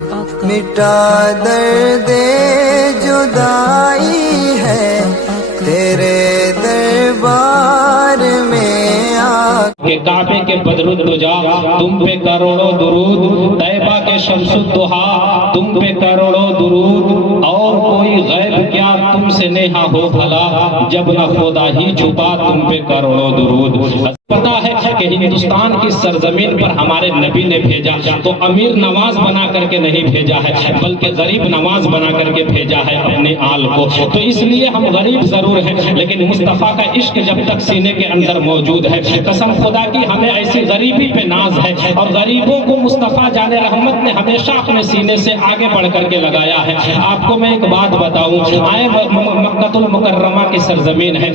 مٹا درد جدائی ہے تیرے دربار میں کہ کعبے کے بدر الدجا تم پہ کروڑوں درود، طیبہ کے شمس الضحیٰ تم پہ کروڑوں درود، اور کوئی غیب کیا تم سے نیہا ہو بھلا، جب نہ خدا ہی چھپا تم پہ کروڑوں درود۔ پتا ہے کہ ہندوستان کی سرزمین پر ہمارے نبی نے بھیجا تو امیر نواز بنا کر کے نہیں بھیجا ہے، بلکہ غریب نواز بنا کر کے بھیجا ہے اپنے آل کو۔ تو اس لیے ہم غریب ضرور ہیں، لیکن مصطفیٰ کا عشق جب تک سینے کے اندر موجود ہے، قسم خدا کی ہمیں ایسی غریبی پہ ناز ہے، اور غریبوں کو مصطفیٰ جان رحمت نے ہمیشہ اپنے سینے سے آگے بڑھ کر کے لگایا ہے۔ آپ کو میں ایک بات بتاؤں، آئے مکہ المکرمہ کی سرزمین ہے،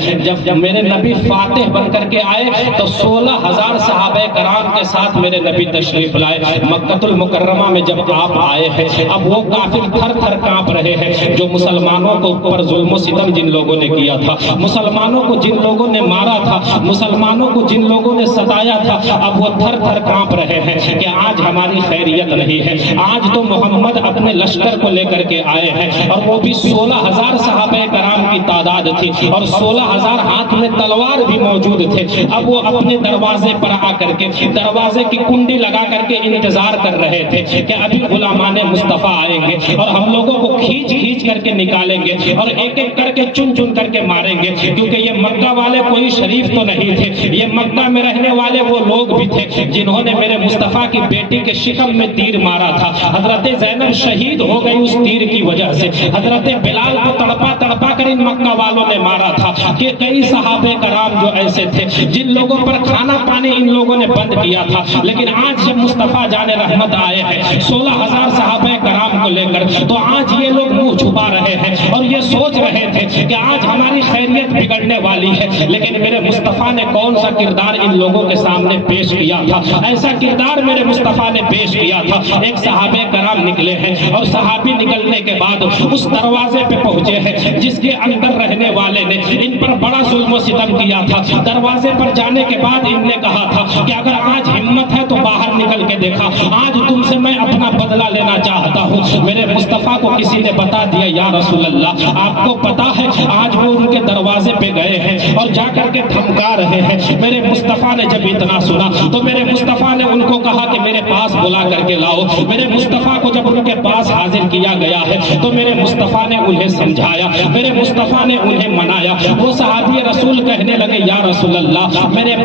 جب میرے نبی فاتح بن کر کے آئے تو 16,000 صحابہ کرام کے ساتھ میرے نبی تشریف لائے۔ مکہ المکرمہ میں جب آپ آئے ہیں، اب وہ کافر تھر تھر کانپ رہے ہیں، جو مسلمانوں کو اوپر ظلم و ستم جن لوگوں نے کیا تھا، مسلمانوں کو جن لوگوں نے مارا تھا، مسلمانوں کو جن لوگوں نے ستایا تھا، اب وہ تھر تھر کانپ رہے ہیں کہ آج ہماری خیریت نہیں ہے۔ آج تو محمد اپنے لشکر کو لے کر کے آئے ہیں، اور وہ بھی 16,000 صحابہ کرام کی تعداد تھی، اور 16,000 ہاتھ میں تلوار بھی موجود تھے۔ اب وہ اپنے دروازے پر آ کر کے دروازے کی کنڈی لگا کر کے انتظار کر رہے تھے کہ ابھی غلامان مصطفیٰ آئیں گے اور ہم لوگوں کو کھینچ کھینچ کر کے نکالیں گے اور ایک ایک کر کے چن چن کر کے ماریں گے، کیونکہ یہ مکہ والے کوئی شریف تو نہیں تھے، یہ مکہ میں رہنے والے وہ لوگ بھی تھے جنہوں نے میرے مصطفیٰ کی بیٹی کے شکم میں تیر مارا تھا۔ حضرت زینب شہید ہو گئی اس تیر کی وجہ سے، حضرت بلال کو تڑپا تڑپا کر ان مکہ والوں نے مارا تھا۔ کہ کئی صحابہ کرام جو ایسے تھے جن لوگوں پر کھانا پانی ان لوگوں نے بند کیا تھا، لیکن آج جب مصطفیٰ جان رحمت آئے ہیں 16,000 صحابہ کرام کو لے کر، تو آج یہ لوگ منہ چھپا رہے ہیں اور یہ سوچ رہے تھے کہ آج ہماری خیریت بگڑنے والی ہے، لیکن میرے مصطفیٰ نے کون سا کردار ان لوگوں کے سامنے پیش کیا تھا؟ ایسا کردار میرے مصطفیٰ نے پیش کیا تھا۔ ایک صحابہ کرام نکلے ہیں، اور صحابی نکلنے کے بعد اس دروازے پہ پہنچے ہیں جس کے اندر رہنے والے نے ان پر بڑا ظلم و ستم کیا تھا۔ دروازے پر جانے کے بعد ان نے کہا تھا کہ اگر آج ہمت ہے تو باہر نکل کے دیکھا، آج تم سے میں اپنا بدلہ لینا چاہتا ہوں۔ میرے مصطفیٰ کو کسی نے بتا دیا، یا رسول اللہ آپ کو پتا ہے آج وہ ان کے دروازے پہ گئے ہیں اور جا کر کے دھمکا رہے ہیں۔ میرے مصطفیٰ نے جب اتنا سنا تو میرے مصطفیٰ نے ان کو کہا کہ میرے پاس بلا کر کے لاؤ۔ میرے مصطفیٰ کو جب ان کے پاس حاضر کیا گیا ہے تو میرے مصطفیٰ نے انہیں سمجھایا، میرے مصطفیٰ نے انہیں منایا۔ وہ صحابی رسول کہنے لگے، یا رسول اللہ میرے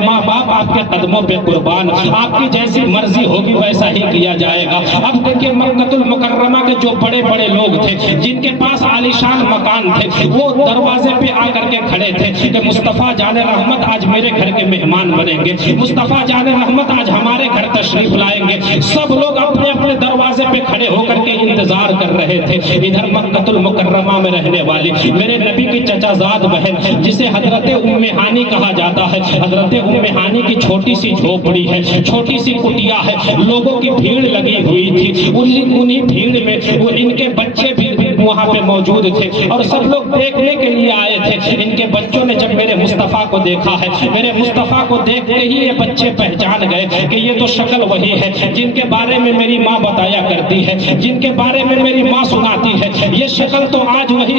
ماں باپ آپ کے قدموں پہ قربان، آپ کی جیسی مرضی ہوگی ویسا ہی کیا جائے گا۔ اب دیکھیں مکہ المکرمہ کے جو بڑے بڑے لوگ تھے جن کے پاس عالیشان مکان تھے، وہ دروازے پہ آ کر کے کھڑے تھے کہ مصطفیٰ جان رحمت آج میرے گھر کے مہمان بنیں گے، مصطفیٰ جان رحمت آج ہمارے گھر تشریف لائیں گے۔ سب لوگ اپنے اپنے دروازے پہ کھڑے ہو کر کے انتظار کر رہے تھے۔ ادھر مکہ المکرمہ میں رہنے والی میرے نبی کی چچا زاد بہن جسے حضرت ام ہانی کہا جاتا ہے، حضرت ام ہانی کی چھوٹی سی جھوپڑی ہے، چھوٹی سی کٹیا ہے، لوگوں کی بھیڑ لگی ہوئی تھی، انہی بھیڑ میں وہ ان کے بچے بھی وہاں پہ موجود تھے اور سب لوگ دیکھنے کے لیے آئے تھے۔ ان کے بچوں نے جب میرے مصطفیٰ کو دیکھا ہے، میرے مصطفیٰ کو دیکھتے ہی یہ بچے پہچان گئے کہ یہ تو شکل وہی ہے جن کے بارے میں میری ماں بتایا کرتی ہے، جن کے بارے میں میری ماں سناتی ہے، یہ شکل تو آج وہی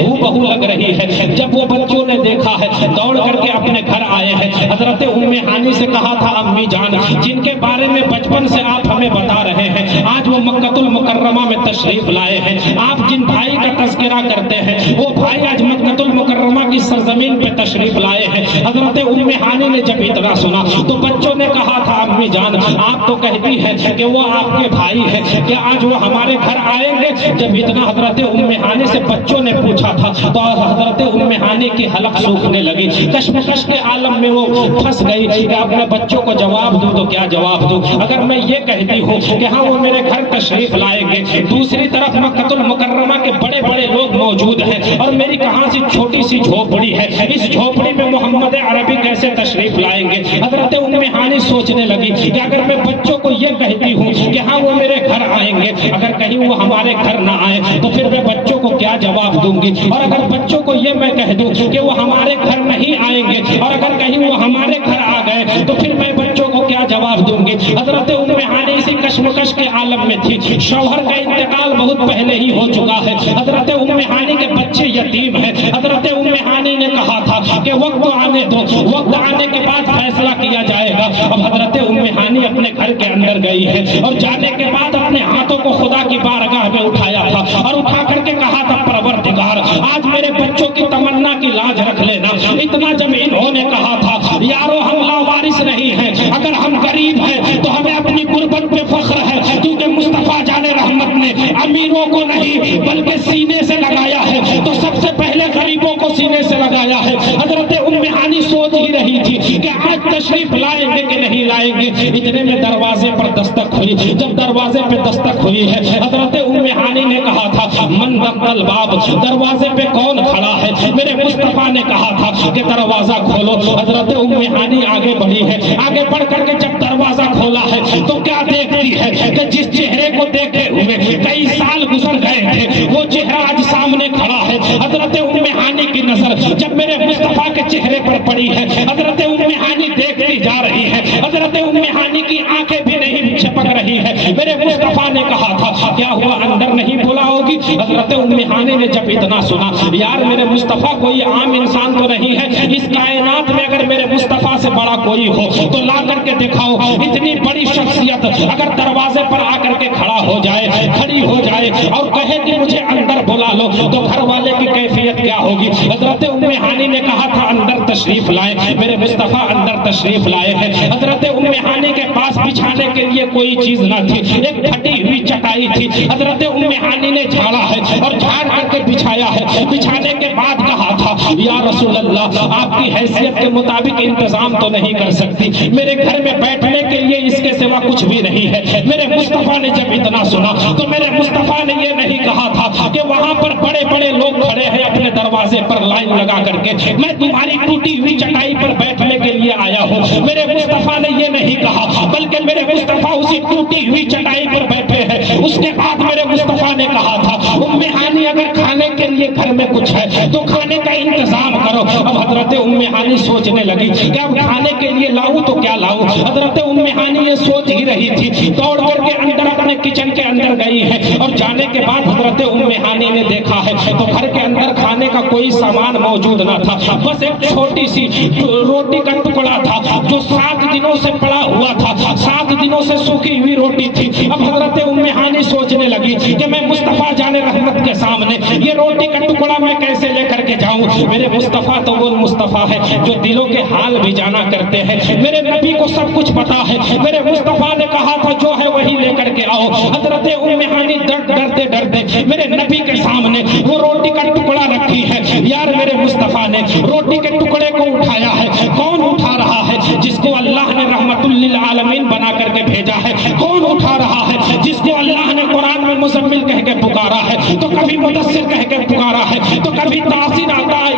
ہو بہو لگ رہی ہے۔ جب وہ بچوں نے دیکھا ہے دوڑ کر کے اپنے گھر آئے ہیں۔ حضرت ام ہانی سے کہا تھا، امی جان جن کے بارے میں بچپن سے آپ ہمیں بتا رہے ہیں آج وہ مکہ المکرمہ میں تشریف لائے ہیں، آپ جن بھائی کا تذکرہ کرتے ہیں وہ بھائی آج مکہ المکرمہ کی سرزمین پہ تشریف لائے ہیں۔ حضرت ام ہانی نے جب اتنا سنا تو بچوں نے کہا تھا، امی جان آپ تو کہتی ہے کہ وہ آپ کے بھائی ہیں، کہ آج وہ ہمارے گھر آئیں گے؟ جب اتنا حضرت ام ہانی سے بچوں نے پوچھا تھا تو حضرت ام ہانی کی حلق سوکھنے لگی، کشمکش کے عالم میں وہ پھنس گئی کہ اب میں بچوں کو جواب دوں تو کیا جواب دوں؟ اگر میں یہ کہتی ہوں کہ ہاں وہ میرے گھر تشریف لائیں گے، دوسری طرف مکہ المکرمہ کے بڑے بڑے لوگ موجود ہیں اور میری کہاں سی چھوٹی سی جھوپڑی ہے، اس جھوپڑی میں محمد عربی کیسے تشریف لائیں گے؟ حضرت ام ہانی سوچنے لگی کہ اگر میں بچوں کو یہ کہتی ہوں کہ ہاں وہ میرے گھر آئیں گے، اگر کہیں وہ ہمارے گھر نہ آئے تو پھر میں بچوں کو کیا جواب دوں گی؟ اور اگر بچوں کو یہ میں کہہ دوں کہ وہ ہمارے گھر نہیں آئیں گے اور اگر کہیں وہ ہمارے گھر آ گئے تو پھر میں بچوں کو کیا جواب دوں گی؟ حضرت ام ہانی اسی کشمکش کے عالم میں تھی، شوہر کا انتقال بہت پہلے ہی ہو چکا ہے، حضرت ام ہانی کے بچے یتیم ہیں، حضرت ام ہانی نے کہا تھا کہ وقت آنے دو، وقت آنے کے بعد فیصلہ کیا جائے گا۔ اب حضرت ام ہانی اپنے گھر کے اندر گئی ہے اور جانے کے بعد اپنے ہاتھوں کو خدا کی بارگاہ میں اٹھایا تھا اور اٹھا کر کے کہا تھا پروردگار آج میرے بچوں کی تمنا کی لاج رکھ لینا۔ اتنا جب انہوں نے کہا تھا یارو ہم لاوارث نہیں ہیں، اگر ہم غریب ہیں تو ہمیں اپنی غربت پہ فخر ہے، کیونکہ مصطفیٰ جان رحمت نے امیروں کو نہیں بلکہ سینے سے لگایا ہے، تو سب سے پہلے غریبوں کو سینے سے لگایا ہے۔ حضرت ام ہانی سوچ ہی رہی تھی کہ آج تشریف لائیں گے کہ نہیں لائیں گے، اتنے میں دروازے پر دستک ہوئی۔ جب دروازے پہ دستک ہوئی ہے حضرت ام ہانی نے کہا تھا من دق الباب، دروازے پہ کون کھڑا ہے؟ میرے مصطفیٰ نے کہا تھا کہ دروازہ کھولو۔ حضرت ام ہانی آگے بڑھی ہے، آگے بڑھ کر کے جب دروازہ کھولا ہے تو کیا دیکھتی ہے کہ جس چہرے کو دیکھے ہوئے کئی سال گزر گئے تھے وہ چہرہ آج سامنے کھڑا ہے۔ حضرت ام ہانی کی نظر جب میرے مصطفیٰ کے چہرے پر پڑی ہے، حضرت ام ہانی دیکھتی جا رہی ہے، حضرت ام ہانی کی آنکھیں بھی نہیں چھپک رہی ہے۔ میرے مصطفیٰ نے کہا تھا کیا ہوا اندر نہیں بلا ہوگی؟ حضرت ام ہانی نے جب اتنا سنا یار میرے مصطفیٰ کوئی عام انسان تو نہیں ہے، اس کائنات میں اگر میرے مصطفیٰ سے بڑا کوئی ہو تو لا کر کے دکھاؤ۔ اتنی بڑی شخصیت اگر دروازے پر آ کر کے کھڑا ہو جائے، کھڑی ہو جائے اور کہے کہ مجھے اندر بلا لو تو گھر والے کی کیفیت کیا ہوگی؟ حضرت ام ہانی نے کہا تھا اندر تشریف لائے، میرے مصطفیٰ اندر تشریف لائے ہیں۔ حضرت ام ہانی کے پاس بچھانے کے لیے کوئی چیز نہ تھی، ایک پھٹی ہوئی چٹائی تھی۔ حضرت ام ہانی نے جھاڑا ہے اور جھاڑ کر کے بچھایا ہے، بچھانے کے بعد کہا تھا یا رسول اللہ آپ کی حیثیت کے مطابق انتظام تو نہیں کر سکتی، میرے گھر میں بیٹھنے کے لیے اس کے سوا کچھ بھی نہیں ہے۔ میرے مصطفیٰ نے جب اتنا سنا تو میرے مصطفیٰ نے یہ نہیں کہا تھا کہ وہاں پر بڑے بڑے لوگ کھڑے ہیں اپنے دروازے پر لائن لگا کر کے میں تمہاری ٹوٹی ہوئی چٹائی پر بیٹھنے کے لیے آیا ہوں۔ میرے مصطفیٰ نے یہ نہیں کہا بلکہ میرے مصطفیٰ اسی ٹوٹی ہوئی چٹائی پر بیٹھے ہیں۔ اس کے بعد میرے مصطفیٰ نے کہا تھا ام ہانی اگر کھانے کے لیے گھر میں کچھ ہے تو کھانے کا انتظام کرو۔ اب حضرت ام ہانی سوچنے لگی کہ اب کھانے کے لیے لاؤں تو کیا لاؤں؟ حضرت ام ہانی یہ سوچ ہی رہی تھی، دوڑ کر کے اندر اپنے کچن کے اندر گئی ہے اور جانے کے بعد حضرت ام ہانی نے دیکھا ہے تو گھر کے اندر کھانے کا کوئی سامان موجود نہ تھا، بس ایک چھوٹی سی روٹی کا ٹکڑا تھا جو 7 دنوں سے پڑا ہوا تھا، 7 دنوں سے سوکھی ہوئی روٹی تھی۔ اب حضرت ام ہانی سوچنے لگی کہ میں مصطفیٰ جان رحمت کے سامنے یہ روٹی کا ٹکڑا میں کیسے لے کر کے جاؤں؟ میرے مصطفیٰ تو وہ مصطفیٰ ہے جو دلوں کے حال بھی جانا کرتے ہیں، میرے نبی کو سب کچھ پتا ہے۔ میرے مصطفیٰ نے کہا تھا جو ہے وہی لے کر کے آؤ۔ حضرت ام ہانی ڈرتے ڈرتے میرے نبی کے سامنے وہ روٹی کا ٹکڑا رکھی ہے۔ یار میرے مصطفیٰ نے روٹی کے ٹکڑے کو اٹھایا ہے، کون اٹھا رہا ہے؟ جس کو اللہ نے رحمت للعالمین بنا کر کے بھیجا ہے۔ کون اٹھا رہا ہے؟ جس کو اللہ نے قرآن میں مزمل کہہ کے پکارا ہے، تو کبھی مدثر کہہ کے پکارا ہے، تو کبھی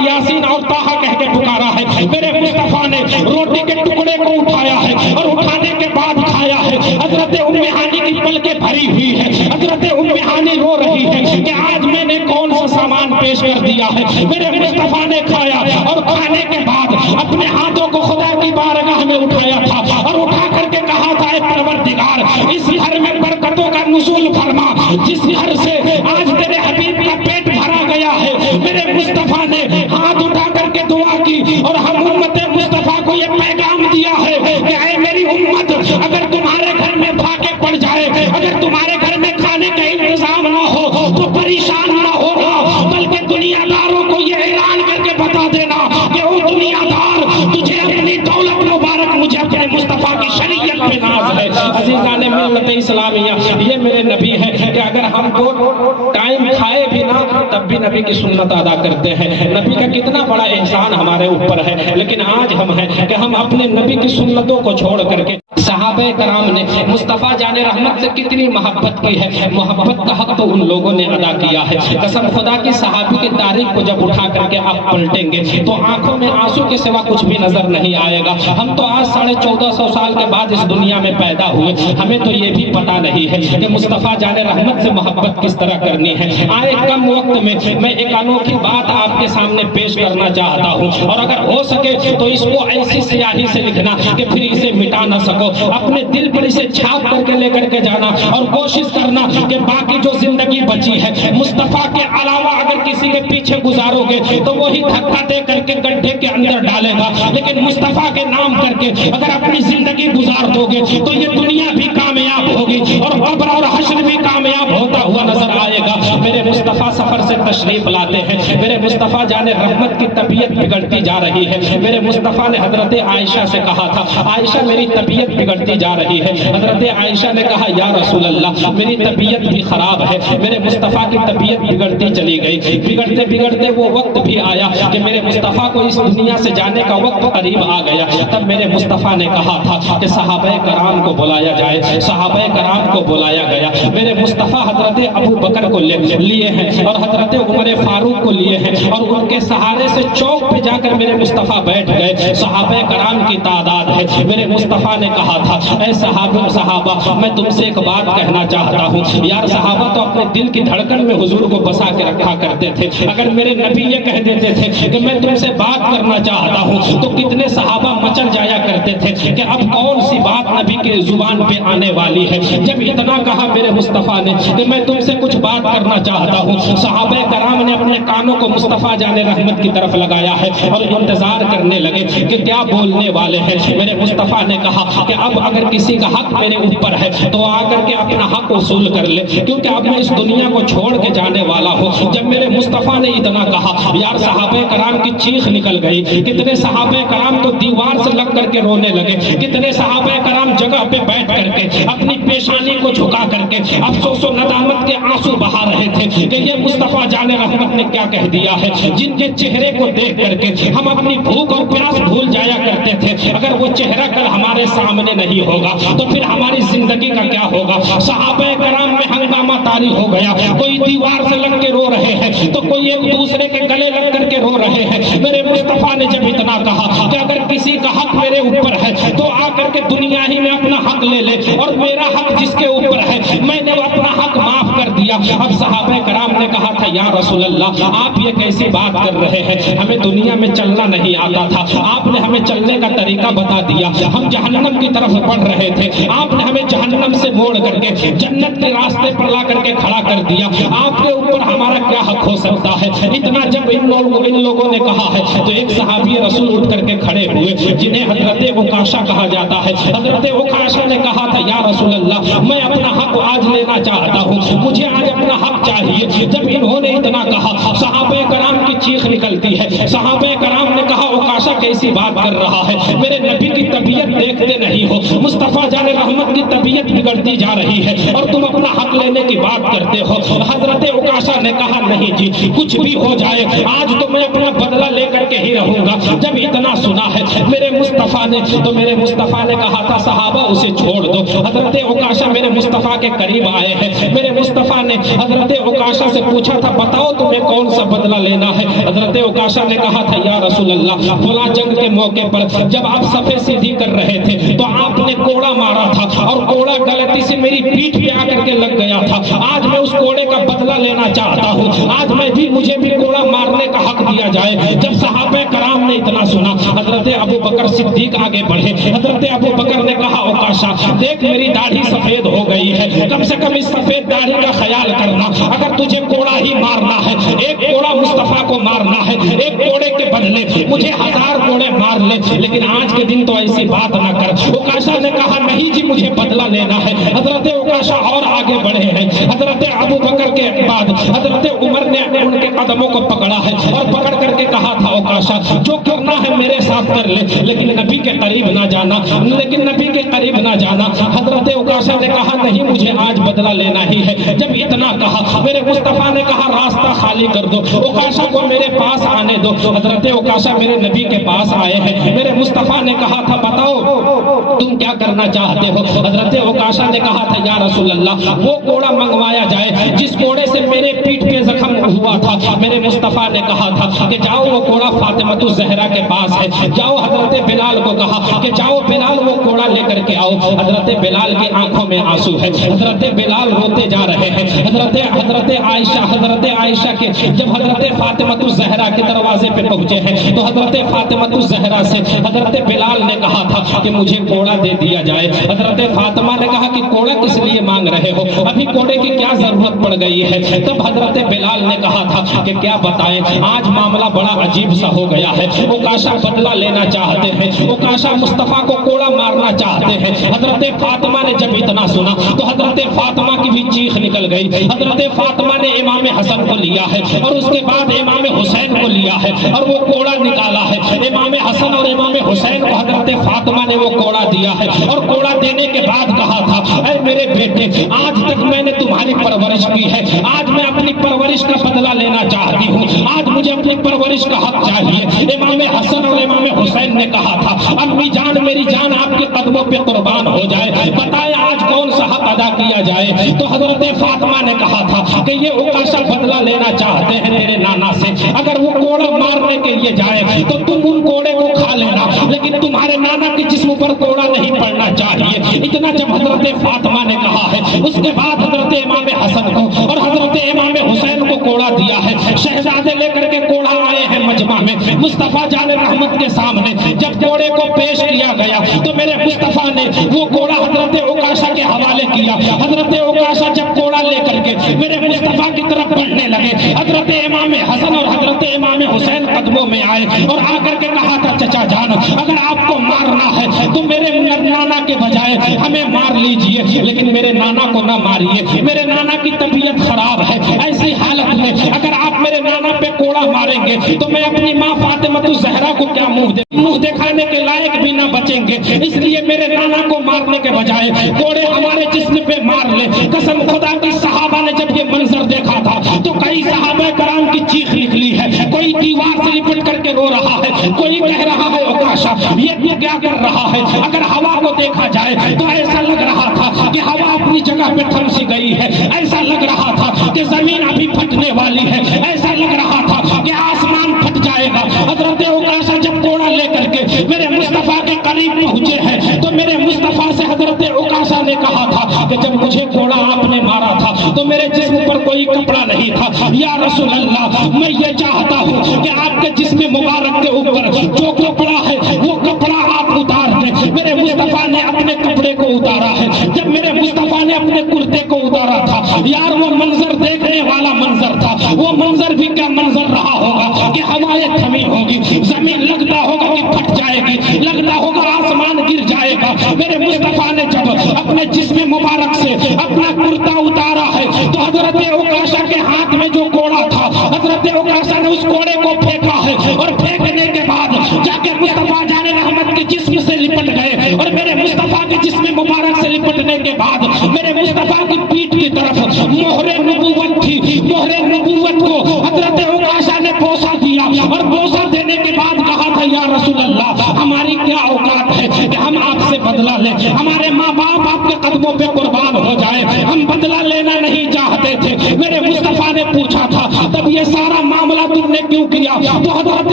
یاسین اور طٰہٰ کہہ کے پکارا ہے۔ میرے مصطفیٰ نے روٹی کے ٹکڑے کو اٹھایا ہے اور اٹھانے کے بعد کھایا ہے۔ حضرت ام ہانی کی پلکیں بھری ہوئی ہے، حضرت ام ہانی رو رہی ہے کہ آج میں نے کون سا سامان پیش کر دیا ہے۔ میرے مصطفیٰ نے کھایا اور کھانے کے بعد اپنے ہاتھوں کو خدا کی بارگاہ میں اٹھایا تھا اور اٹھا کر کے کہا تھا اے پروردگار اس گھر میں برکتوں کا نزول فرما، جس گھر سے آج تیرے حبیب کا پیٹ بھرا گیا ہے۔ میرے مصطفیٰ نے ہاتھ اٹھا کر کے دعا کی اور ہم امت مصطفیٰ کو یہ پیغام دیا ہے کہ اے میری امت اگر تمہارے گھر میں پھاکے پڑ جائے، اگر تمہارے گھر میں کھانے کا انتظام نہ ہو تو پریشان نہ ہونا، بلکہ دنیا داروں کو یہ اعلان کر کے بتا دینا کہ او دنیا دار تجھے اپنی دولت مبارک مجھے اپنے مصطفیٰ کی شریعت پہ ناز ہے۔ عزیزان ملت اسلامیہ یہ میرے نبی ہے کہ اگر ہم کو ٹائم کھائے بھی نہ تب بھی نبی کی سنت ادا کرتے ہیں۔ نبی کا کتنا بڑا احسان ہمارے اوپر ہے، لیکن آج ہم ہیں کہ ہم اپنے نبی کی سنتوں کو چھوڑ کر کے صحابہ کرام نے مصطفیٰ جان رحمت سے کتنی محبت کی ہے، محبت کا حق تو ان لوگوں نے ادا کیا ہے۔ قسم خدا کی صحابی کی تاریخ کو جب اٹھا کر کے آپ پلٹیں گے تو آنکھوں میں آنسو کے سوا کچھ بھی نظر نہیں آئے گا۔ ہم تو آج 1450 سال کے بعد اس دنیا میں پیدا ہوئے، ہمیں تو یہ بھی پتا نہیں ہے کہ مصطفیٰ جان رحمت سے محبت کس طرح کرنی ہے۔ آئے کم وقت میں ایک انوکھی بات آپ کے سامنے پیش کرنا چاہتا ہوں، اور اگر ہو سکے تو اس کو ایسی سیاہی سے لکھنا کہ پھر اسے مٹا نہ سکو۔ اپنے دل پر اسے چھاپ کر کے لے کر کے جانا اور کوشش کرنا کہ باقی جو زندگی بچی ہے مصطفیٰ کے علاوہ اگر کسی کے پیچھے گزارو گے تو وہی دھکا دے کر کے گڈھے کے اندر ڈالے گا، لیکن مصطفیٰ کے نام کر کے اگر اپنی زندگی گزار دو گے تو یہ دنیا بھی کامیاب ہوگی اور قبر اور حشر بھی کامیاب ہوتا ہوا نظر آئے گا۔ میرے مصطفیٰ سفر سے تشریف لاتے ہیں، میرے مصطفیٰ جانے رحمت کی طبیعت بگڑتی جا رہی ہے۔ میرے مصطفیٰ نے حضرت عائشہ سے کہا تھا، عائشہ میری طبیعت بگڑتی جا رہی ہے۔ حضرت عائشہ نے کہا یا رسول اللہ میری طبیعت بھی خراب ہے۔ میرے مصطفیٰ کی طبیعت بگڑتی چلی گئی، بگڑتے بگڑتے وہ وقت بھی آیا کہ میرے مصطفیٰ کو اس دنیا سے جانے کا وقت قریب آ گیا۔ تب میرے مصطفیٰ نے کہا تھا کہ صحابہ کرام کو بلایا جائے، صحابہ کرام کو بلایا گیا۔ میرے مصطفیٰ حضرت ابو بکر کو لیے ہیں اور حضرت عمر فاروق کو لیے ہیں اور ان کے سہارے سے چوک پہ جا کر میرے مصطفیٰ بیٹھ گئے۔ صحابہ کرام کی تعداد ہے۔ میرے مصطفیٰ نے کہا تھا اے صحابہ میں تم سے ایک بات کہنا چاہتا ہوں۔ یار صحابہ تو اپنے دل کی دھڑکن میں حضور کو بسا کے رکھا کرتے تھے۔ اگر میرے نبی یہ کہہ دیتے تھے کہ میں تم سے بات کرنا چاہتا ہوں تو کتنے صحابہ مچل جایا کرتے تھے کہ اب کون سی بات نبی کے زبان پہ آنے والی ہے۔ جب اتنا کہا میرے مصطفیٰ نے کہ میں تم سے کچھ بات کرنا چاہتا ہوں، صحابہ کرام نے اپنے کانوں کو مصطفیٰ جان رحمت کی طرف لگایا ہے اور انتظار کرنے لگے کہ کیا بولنے والے ہیں۔ میرے مصطفیٰ نے کہا کہ اب اگر کسی کا حق میرے اوپر ہے تو آ کر کے اپنا حق وصول کر لے، کیونکہ اب میں اس دنیا کو چھوڑ کے جانے والا ہوں۔ جب میرے مصطفیٰ نے اتنا کہا یار صحابہ کرام کی چیخ نکل گئی، کتنے صحابہ کرام تو دیوار سے لگ کر کے رونے لگے، کتنے صحابہ کرام جگہ پہ بیٹھ کر کے اپنی پیشانی کو جھکا کر کے افسوس و ندامت کے آنسو بہا رہے تھے کہ یہ مصطفیٰ جان رحمت نے کیا کہہ دیا ہے، جن کے چہرے کو دیکھ کر کے ہم اپنی بھوک اور پیاس بھول جایا کرتے تھے۔ اگر وہ چہرہ کل ہمارے سامنے نہیں ہوگا تو پھر ہماری زندگی کا کیا ہوگا۔ صحابہ کرام میں ہنگامہ طاری ہو گیا، کوئی دیوار سے لگ کے رو رہے ہیں تو کوئی ایک دوسرے کے گلے لگ کر کے رو رہے ہیں۔ میرے مصطفیٰ نے جب اتنا کہا کہ اگر کسی کا حق میرے اوپر ہے تو آ کر کے دنیا ہی میں اپنا حق لے لے، اور میرا حق جس کے اوپر ہے میں نے اپنا حق معاف کر دیا۔ اب صحابہ کرام نے کہا تھا یا رسول اللہ آپ یہ کیسی بات کر رہے ہیں، ہمیں دنیا میں چلنا نہیں آتا تھا، آپ نے ہمیں چلنے کا طریقہ بتا دیا، ہم جہنم کی طرف بڑھ رہے تھے، آپ نے ہمیں جہنم سے موڑ کر کے جنت کے راستے پر لا کر کے کھڑا کر دیا، آپ کے اوپر ہمارا کیا حق ہو سکتا ہے۔ اتنا جب ان لوگوں نے کہا ہے تو ایک صحابی رسول اٹھ کر کے کھڑے ہوئے جنہیں حضرت عکاشہ کہا جاتا ہے۔ حضرت عکاشہ نے کہا تھا یا رسول اللہ میں اپنا حق آج لینا چاہتا ہوں، مجھے آج اپنا حق چاہیے۔ جب انہوں نے اتنا کہا صحابہ کرام کی چیخ نکلتی ہے۔ صحابہ کرام نے کہا عکاشہ کیسی بات کر رہا ہے، میرے نبی کی طبیعت دیکھتے نہیں ہو، مصطفیٰ جان رحمت کی طبیعت بگڑتی جا رہی ہے اور تم اپنا حق لینے کی بات کرتے ہو۔ حضرت عکاشہ نے کہا نہیں جی کچھ بھی ہو جائے آج تو میں اپنا بدلہ لے کر کے ہی رہوں گا۔ جب اتنا سنا ہے میرے مصطفیٰ نے تو میرے مصطفیٰ نے کہا تھا صحابہ اسے چھوڑ دو۔ حضرت عکاشہ میرے مصطفیٰ کے قریب آئے ہیں، میرے مصطفیٰ نے حضرت عکاشہ سے پوچھا تھا بتاؤ تمہیں کون سا بدلہ لینا ہے۔ حضرت عکاشہ نے کہا تھا یا رسول اللہ فلاں جنگ کے موقع پر جب آپ صفے سیدھی کر رہے تھے تو آپ نے کوڑا مارا تھا اور کوڑا غلطی سے میری پیٹھ پہ آ کر کے لگ گیا تھا، آج میں اس کوڑے کا بدلہ لینا چاہتا ہوں، آج مجھے بھی کوڑا مارنے کا حق دیا جائے۔ جب صحابہ کرام نے اتنا سنا حضرت ابو بکر صدیق آگے بڑھے۔ حضرت ابو بکر نے کہا عکاشہ دیکھ میری داڑھی سفید ہو گئی ہے، کم سے کم اس سفید داڑھی کا خیال کرنا، اگر تجھے کوڑا ہی مارنا ہے ایک کوڑا مصطفیٰ کو مارنا ہے، ایک کوڑے کے بدلے مجھے 1000 کوڑے مار لے، لیکن آج کے دن تو ایسی بات نہ کر۔ عکاشہ نے کہا نہیں جی مجھے بدلہ لینا ہے۔ حضرت عکاشہ اور آگے بڑھے ہیں، حضرت ابو بکر کے بعد حضرت عمر نے ان کے قدموں کو پکڑا ہے اور پکڑ کر کے کہا تھا عکاشہ جو کرنا ہے میرے ساتھ کر لے لیکن نبی کے قریب نہ جانا، لیکن نبی کے قریب نہ جانا۔ حضرت عکاشہ نے کہا نہیں مجھے آج بدلہ لینا ہی ہے۔ جب اتنا کہا میرے مصطفیٰ نے کہا راستہ خالی کر دو، عکاشہ کو میرے پاس آنے دو۔ حضرت عکاشہ میرے نبی کے پاس آئے ہیں، میرے مصطفیٰ نے کہا تھا بتاؤ تم کیا کرنا چاہتے ہو۔ حضرت عکاشہ نے کہا تھا یا رسول اللہ وہ کوڑا منگوایا جائے جس کوڑے سے میرے پیٹھ پہ زخم ہوا تھا۔ میرے مصطفیٰ نے کہا تھا کہ جاؤ وہ کوڑا فاطمہ الزہرا کے پاس ہے، جاؤ حضرت بلال کو کہا کہ جاؤ بلال وہ کوڑا لے کر کے آؤ۔ حضرت بلال کی آنکھوں میں آنسو ہے، حضرت بلال روتے جا رہے ہیں۔ حضرت عائشہ کے جب حضرت فاطمہ الزہرا کے دروازے پہ پہنچے ہیں تو حضرت فاطمہ الزہرا سے حضرت بلال نے کہا تھا کہ مجھے کوڑا دے دیا جائے. حضرت فاطمہ نے کہا کہ کوڑا کس لیے مانگ رہے ہو, ابھی کوڑے کی کیا ضرورت پڑ گئی ہے؟ تب حضرت بلال نے کہا تھا کہ کیا بتائیں, آج معاملہ بڑا عجیب سا ہو گیا ہے. عکاشہ بدلہ لینا چاہتے ہیں, عکاشہ مصطفیٰ کو کوڑا مارنا چاہتے ہیں. حضرت فاطمہ نے جب اتنا سنا تو حضرت فاطمہ کی بھی چیخ نکل گئی. حضرت فاطمہ نے امام حسن کو لیا ہے اور اس کے بعد امام حسین کو لیا ہے اور وہ کوڑا نکالا ہے. امام حسن اور امام حسین کو حضرت فاطمہ نے وہ کوڑا دیا ہے اور کوڑا دینے کے بعد کہا تھا, اے میرے بیٹے, آج تک میں نے تمہاری پرورش کی ہے, آج میں اپنی پرورش کا بدلہ لینا چاہتی ہوں, آج مجھے اپنی پرورش کا حق چاہیے. امام حسن اور امام حسین نے کہا تھا, امی جان میری جان آپ کے قدموں پہ قربان ہو جائے, بتائیں آج کون سا حق ادا کیا جائے؟ تو حضرت فاطمہ نے کہا تھا کہ یہ عکاشہ بدلہ لینا چاہتے ہیں تیرے نانا سے, اگر وہ کوڑا مارنے کے لیے جائے تو تم ان کوڑے کو کھا لینا, لیکن تمہارے نانا کے جسم پر کوڑا نہیں پڑنا چاہیے. اتنا جب حضرت فاطمہ نے کہا ہے, اس کے بعد حضرت امام حسن کو اور حضرت امام حسین کو کوڑا دیا ہے. شہزادے لے کر کے کوڑا آئے ہیں مجمع میں مصطفیٰ جان رحمت کے سامنے. جب کوڑے کو پیش کیا گیا تو میرے مصطفیٰ نے وہ کوڑا حضرت عکاشہ کے حوالے کیا. حضرت عکاشہ جب کوڑا لے کر کے میرے مصطفیٰ کی طرف بڑھنے لگے, حضرت امام حسن اور حضرت امام حسین قدموں میں آئے اور آ کر کے کہا تھا, چچا جان اگر آپ کو مارنا ہے تو میرے نانا کے بجائے ہمیں مار لیجئے, لیکن میرے نانا کو نہ ماریے, میرے نانا کی طبیعت خراب ہے. ایسی حالت میں اگر آپ میرے نانا پہ کوڑا ماریں گے تو میں اپنی ماں فاطمہ الزہرا کو کیا منہ دکھانے کے لائق بھی نہ بچیں گے, اس لیے میرے نانا کو مارنے کے بجائے کوڑے ہمارے جسم پہ مار لے. قسم خدا کی صحابہ نے جب یہ منظر دیکھا تھا تو کئی صحابہ کرام کی چیخ نکلی ہے, کوئی دیوار سے لپٹ کر کے رو رہا ہے, کوئی کہہ رہا ہے عکاشہ یہ کیا کر رہا ہے. اگر ہوا کو دیکھا جائے تو ایسا لگ رہا تھا کہ ہوا اپنی جگہ پہ تھم سی گئی ہے, ایسا لگ رہا تھا کہ زمین ابھی پھٹنے والی ہے, ایسا لگ رہا تھا کہ آسمان پھٹ جائے گا. حضرت عکاشہ جب کوڑا لے کر کے میرے مصطفیٰ کے قریب پہنچے ہیں تو میرے مصطفیٰ سے حضرت عکاشہ نے کہا تھا کہ جب مجھے کوڑا آپ نے مارا تھا تو میرے جسم پر کوئی کپڑا نہیں تھا. یا رسول اللہ, میں یہ چاہتا ہوں کہ آپ کے جسم مبارک کے اوپر جو کپڑا ہے وہ کپڑا آپ اتار دیں. میرے مصطفیٰ نے اپنے کپڑے کو اتارا ہے. جب میرے مصطفیٰ نے اپنے کرتے کو اتارا تھا, یار وہ منظر دیکھنے والا منظر تھا. وہ منظر بھی کیا منظر رہا ہوگا کہ ہوائیں تھمی ہوگی, زمین لگتا ہوگا کہ پھٹ جائے گی, لگتا ہوگا آسمان گر جائے گا. میرے مصطفیٰ نے جب اپنے جسم مبارک سے اپنا کرتا اتارا ہے تو حضرت عکاشہ کے ہاتھ میں جو کوڑا تھا, حضرت عکاشہ نے اس کوڑے کو پھینکا ہے اور پھینکنے کے بعد جا کے مصطفیٰ جان رحمت کے جسم سے لپٹ گئے. اور میرے مصطفیٰ کے جسم مبارک سے لپٹنے کے بعد میرے مصطفیٰ کی پیٹھ کی طرف مہر نبوت تھی. مہر نبوت کو حضرت عکاشہ نے بوسہ دیا اور بوسہ دینے کے بعد کہا تھا, یا رسول اللہ ہماری کیا اوقات ہے کہ ہم آپ سے بدلہ لیں, ہمارے ماں باپ آپ کے قدموں پہ قربان ہو جائے, ہم بدلہ لینا نہیں چاہتے تھے. میرے مصطفیٰ نے پوچھا تھا, تب یہ سارا معاملہ تم نے کیوں کیا؟ تو حضرت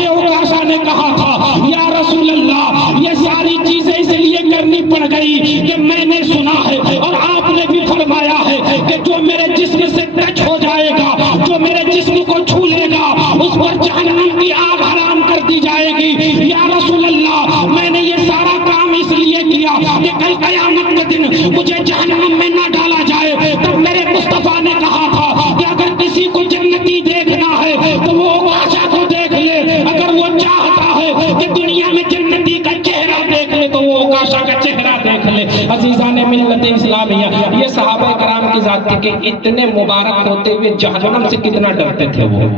عکاشہ نے کہا تھا, یا رسول اللہ یہ ساری چیزیں اس لیے کرنی پڑ گئی کہ میں نے سنا ہے اور آپ نے بھی فرمایا ہے کہ جو میرے جسم سے ٹچ ہو جائے گا, جو میرے جسم کو چھو لے گا, اس پر جہنم کی آگ حرام کر دی جائے گی. یا رسول اللہ میں نے یہ سارا کام اس لیے کیا کہ کل قیامت کے دن مجھے جہنم میں نہ ڈالا جائے. تب میرے مصطفیٰ نے کہا تھا کہ اگر کسی کو جنتی دیکھنا ہے تو وہ عکاشہ کو دیکھ لے, اگر وہ چاہتا ہے کہ دنیا میں جنتی کا چہرہ دیکھ لے تو وہ عکاشہ کا چہرہ دیکھ لے. عزیزان ملت اسلامیہ, یہ صحابہ کرام کی ذات تھی کہ اتنے مبارک ہوتے ہوئے جہنم سے کتنا ڈرتے تھے وہ.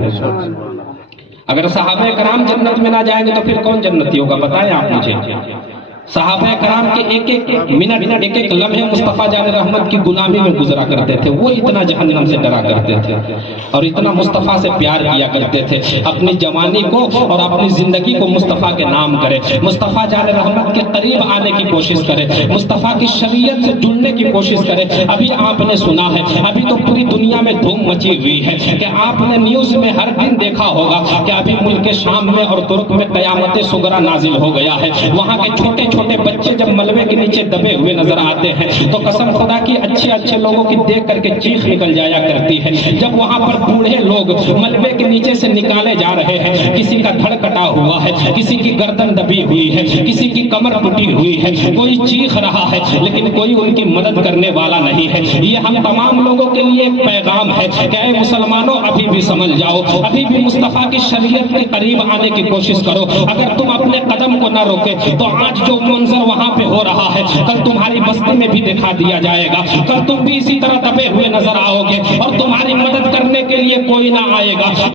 اگر صحابہ کرام جنت میں نہ جائیں گے تو پھر کون جنتی ہوگا بتائیں آپ مجھے. صحابہ کرام کے ایک ایک منٹ ایک ایک لمحے مصطفیٰ جان رحمت کی غلامی میں گزرا کرتے تھے. وہ اتنا جہنم سے ڈرا کرتے تھے اور اتنا مصطفیٰ سے پیار کیا کرتے تھے. اپنی جوانی کو اور اپنی زندگی کو مصطفیٰ کے نام کرے, مصطفیٰ جان رحمت کے قریب آنے کی کوشش کرے, مصطفیٰ کی شریعت سے جڑنے کی کوشش کرے. ابھی آپ نے سنا ہے, ابھی تو پوری دنیا میں دھوم مچی ہوئی ہے کہ آپ نے نیوز میں ہر دن دیکھا ہوگا کہ ابھی ملک شام میں اور ترک میں قیامت صغریٰ نازل ہو گیا ہے. وہاں کے چھوٹے چھوٹے بچے جب ملبے کے نیچے دبے ہوئے نظر آتے ہیں تو قسم خدا کی اچھے اچھے لوگوں کی دیکھ کر کے چیخ نکل جایا کرتی ہے. جب وہاں پر بوڑھے لوگ ملبے کے نیچے سے نکالے جا رہے ہیں, کسی کا دھڑ کٹا ہوا ہے, کسی کی گردن دبی ہوئی ہے, کسی کی کمر ٹوٹی ہوئی ہے, کوئی چیخ رہا ہے لیکن کوئی ان کی مدد کرنے والا نہیں ہے. یہ ہم تمام لوگوں کے لیے ایک پیغام ہے کہ اے مسلمانوں, ابھی بھی سمجھ جاؤ, ابھی بھی مصطفیٰ کی شریعت کے قریب آنے کی کوشش کرو. اگر تم اپنے قدم کو نہ روکے تو آج جو منظر وہاں پہ ہو رہا ہے کل تمہاری بستی میں بھی دکھا دیا جائے گا. کل تم بھی اسی طرح دبے ہوئے نظر آؤ گے اور تمہاری مدد کرنے کے لیے کوئی نہ آئے گا.